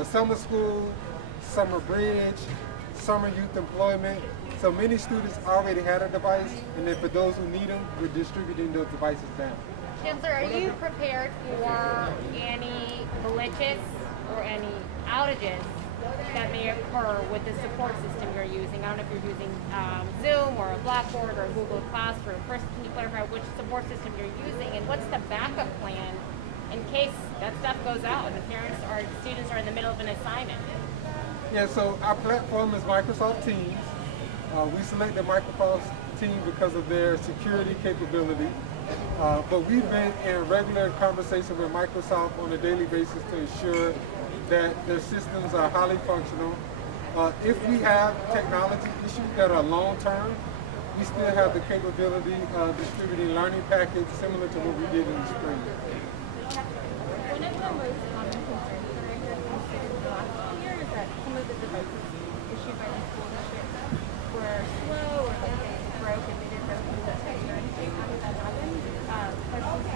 for summer school, summer bridge, summer youth employment. So many students already had a device, and then for those who need them, we're distributing those devices down. Chancellor, are you prepared for any glitches or any outages that may occur with the support system you're using? I don't know if you're using Zoom or a Blackboard or Google Classroom. First, can you clarify which support system you're using, and what's the backup plan in case that stuff goes out and the parents or students are in the middle of an assignment? Yeah, so our platform is Microsoft Teams. We selected Microsoft Teams because of their security capability. But we've been in regular conversation with Microsoft on a daily basis to ensure that their systems are highly functional. If we have technology issues that are long-term, we still have the capability of distributing learning packets similar to what we did in the spring. One of the most common concerns that I heard from students last year is that some of the devices issued by the school district were slow or like they broke and they didn't know who to test or anything. How did that happen? Has the school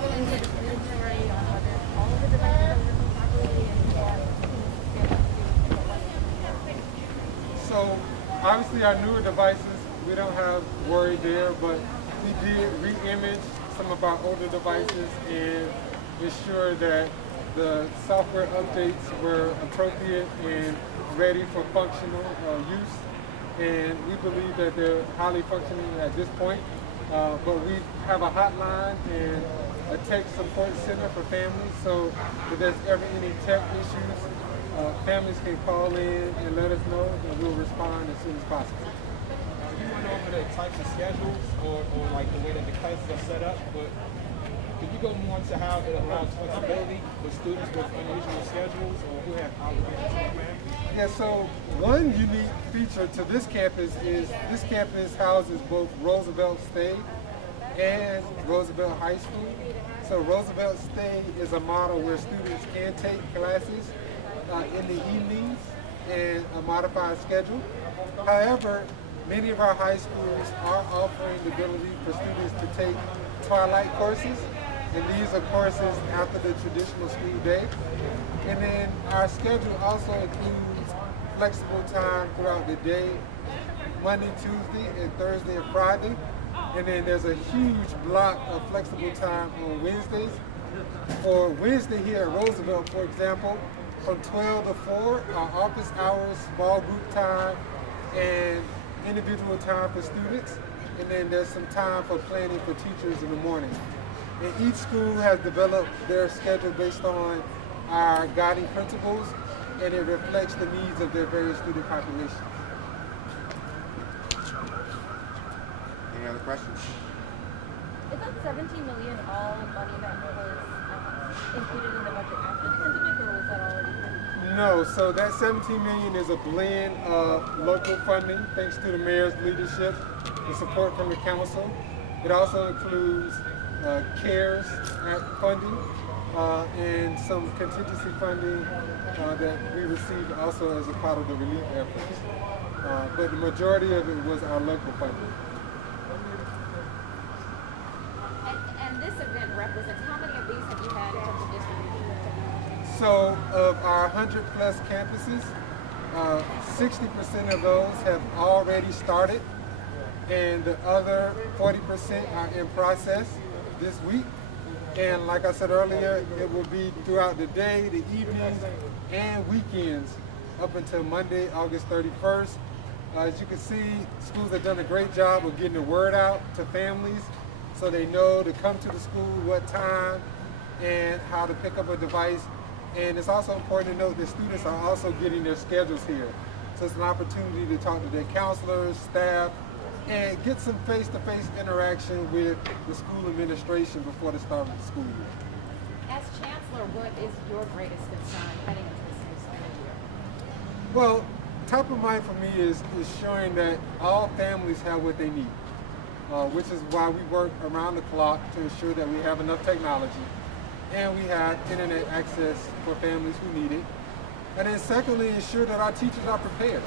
willing to just inventory on whether all of the devices are working properly and So obviously our newer devices, we don't have worry there, but we did re-image some of our older devices and ensure that the software updates were appropriate and ready for functional use. And we believe that they're highly functioning at this point. But we have a hotline and a tech support center for families, so if there's ever any tech issues, families can call in and let us know, and we'll respond as soon as possible. You went over the types of schedules or like the way that the classes are set up, but could you go more into how it allows flexibility for students with unusual schedules or who have obligations? Yeah, so one unique feature to this campus is this campus houses both Roosevelt State and Roosevelt High School. So Roosevelt State is a model where students can take classes in the evenings and a modified schedule. However, many of our high schools are offering the ability for students to take twilight courses, and these are courses after the traditional school day. And then our schedule also includes flexible time throughout the day, Monday, Tuesday, and Thursday and Friday. And then there's a huge block of flexible time on Wednesdays. For Wednesday here at Roosevelt, for example, from 12 to 4, our office hours, small group time, and individual time for students. And then there's some time for planning for teachers in the morning. And each school has developed their schedule based on our guiding principles, and it reflects the needs of their various student populations. Any other questions? Is that $17 million all money that was included in the budget after the pandemic, or was that already? No, so that $17 million is a blend of local funding, thanks to the mayor's leadership and support from the council. It also includes CARES Act funding and some contingency funding that we received also as a part of the relief efforts. But the majority of it was our local funding. And this event represents, how many of these have you had in terms of distribution? So of our 100 plus campuses, 60% of those have already started, and the other 40% are in process this week. And like I said earlier, it will be throughout the day, the evenings, and weekends up until Monday, August 31st. As you can see, schools have done a great job of getting the word out to families so they know to come to the school, what time, and how to pick up a device. And it's also important to note that students are also getting their schedules here. So it's an opportunity to talk to their counselors, staff, and get some face-to-face interaction with the school administration before the start of the school year. As Chancellor, what is your greatest concern heading into this new school year? Well, top of mind for me is ensuring that all families have what they need, which is why we work around the clock to ensure that we have enough technology and we have internet access for families who need it. And then secondly, ensure that our teachers are prepared.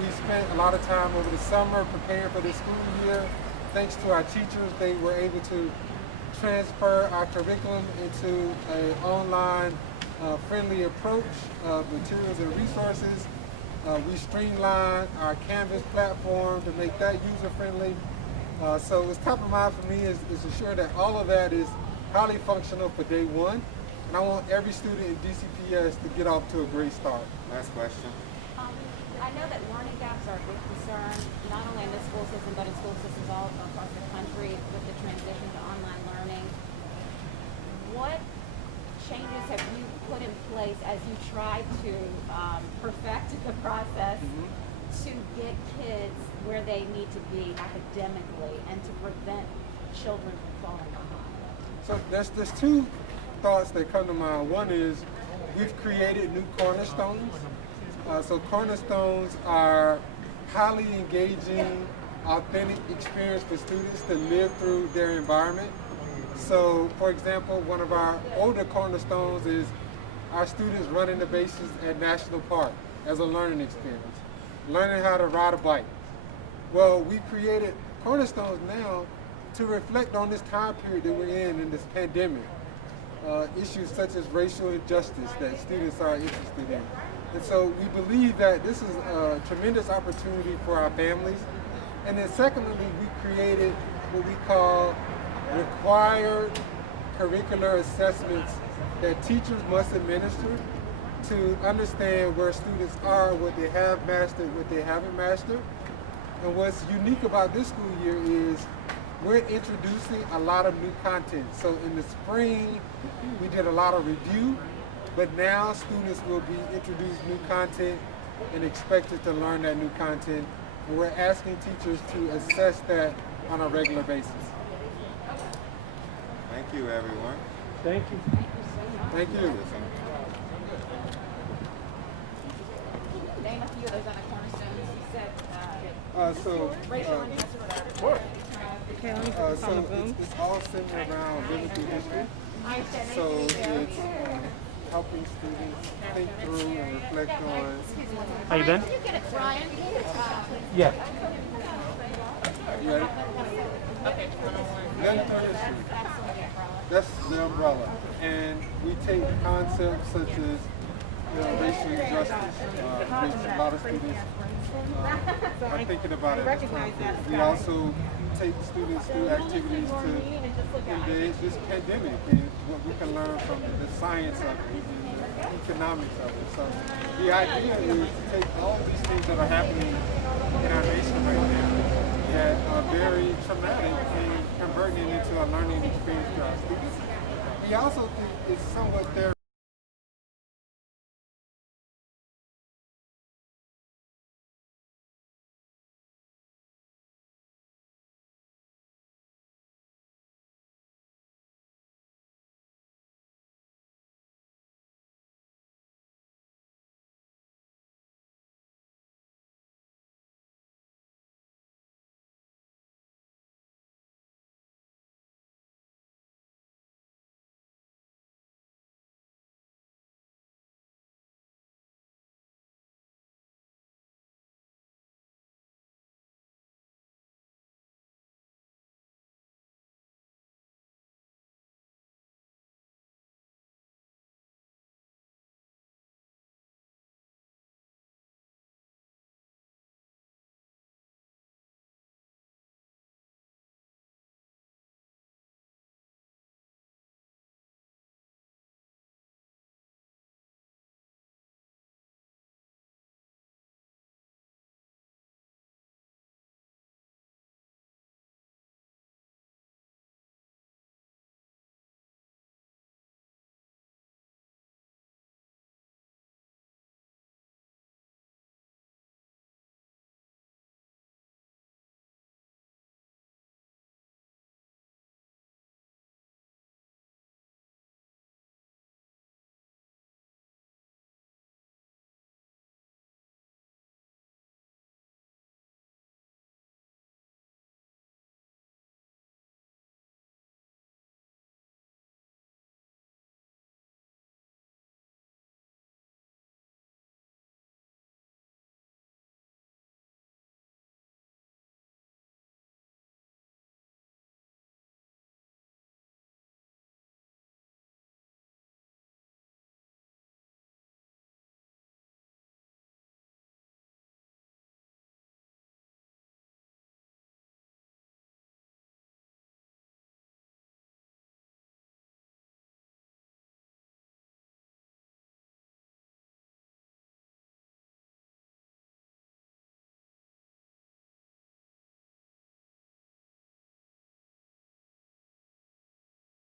We spent a lot of time over the summer preparing for this school year. Thanks to our teachers, they were able to transfer our curriculum into an online friendly approach of materials and resources. We streamlined our Canvas platform to make that user-friendly. So it's top of mind for me is ensure that all of that is highly functional for day one. And I want every student in DCPS to get off to a great start. Last question. I know that learning gaps are a big concern, not only in this school system, but in school systems all across the country with the transition to online learning. What changes have you put in place as you try to perfect the process to get kids where they need to be academically and to prevent children from falling behind? So there's two thoughts that come to mind. One is we've created new cornerstones. So cornerstones are highly engaging, authentic experience for students to live through their environment. So, for example, one of our older cornerstones is our students running the bases at National Park as a learning experience, learning how to ride a bike. Well, we created cornerstones now to reflect on this time period that we're in this pandemic. Issues such as racial injustice that students are interested in. And so we believe that this is a tremendous opportunity for our families. And then secondly, we created what we call required curricular assessments that teachers must administer to understand where students are, what they have mastered, what they haven't mastered. And what's unique about this school year is we're introducing a lot of new content. So in the spring, we did a lot of review, but now students will be introduced new content and expected to learn that new content. And we're asking teachers to assess that on a regular basis. Thank you, everyone. Thank you. Thank you. Name a few of those other cornerstones you said. Racial injustice. So it's all centered around living through history. So it's helping students think through and reflect on. How you been? Can you get it, Brian? Yeah. You ready? Okay. Living through history. That's the umbrella. And we take concepts such as racial injustice, which a lot of students are thinking about it. We also take students through activities to engage this pandemic and what we can learn from the science of it and the economics of it. So the idea is to take all of these things that are happening in our nation right now that are very traumatic and converting it into a learning experience for our students. We also think it's somewhat therapeutic